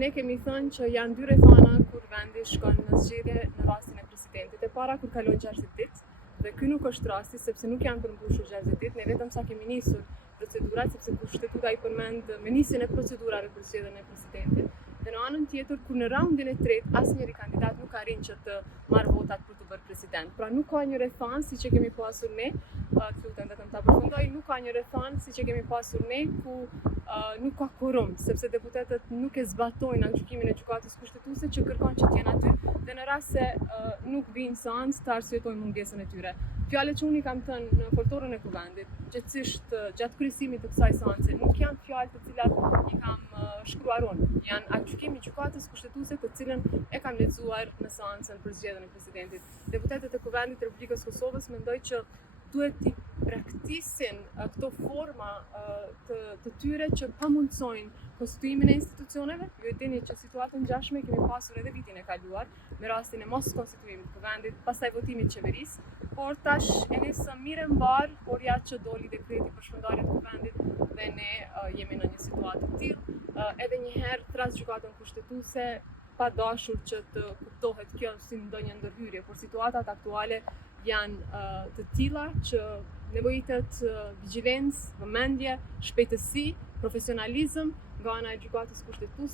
ne kemi thënë që janë dy rrethana kur vendi shkon në zgjedhje në rastin e presidentit. E para kur kalon 60 ditë, dhe ky nuk është rasti sepse nuk janë përmbushur 60 ditë, ne vetëm sa kemi nisur procedurat sepse kushtetuta i përmend me nisjen e procedurave për zgjedhjen e presidentit. Dhe në anën tjetër, kur në raundin e tretë asnjëri kandidat nuk arrin që të marrë votat për të bërë president. Pra nuk ka një rrethan siç e kemi pasur ne, lutem vetëm ta përfundoj, nuk ka një rrethan siç e kemi pasur ne ku nuk ka quorum, sepse deputetët nuk e zbatojnë gjykimin e gjykatës kushtetuese që kërkon që të jenë aty dhe në rast se nuk vinë seancë të arsyetojnë mungesën e tyre. Fjalët që unë i kam thënë në foltorën e kuvendit, gjithsesi gjatë kryesimit të kësaj seance, nuk janë fjalë të cilat i kam shkruar unë. Janë gjykimi i gjykatës kushtetuese të cilën e kam lexuar në seancën për zgjedhjen e presidentit. Deputetët e kuvendit të Republikës Kosovës mendoj që duhet t'i praktisin këto forma të tyre që pamundsojnë konstituimin e institucioneve. Ju e dini që situatën ngjashme kemi pasur edhe vitin e kaluar me rastin e mos konstituimit të kuvendit, pastaj votimit të qeverisë, por tash e nisëm mirë mbar, por ja që doli dekreti për shpërndarje të kuvendit dhe ne jemi në një situatë të tillë. Edhe një herë tras gjykatën kushtetuese pa dashur që të kuptohet kjo si ndonjë ndërhyrje, por situatat aktuale janë të tilla që nevojitet vigjilencë, vëmendje, shpejtësi, profesionalizëm nga ana e gjykatës kushtetuese.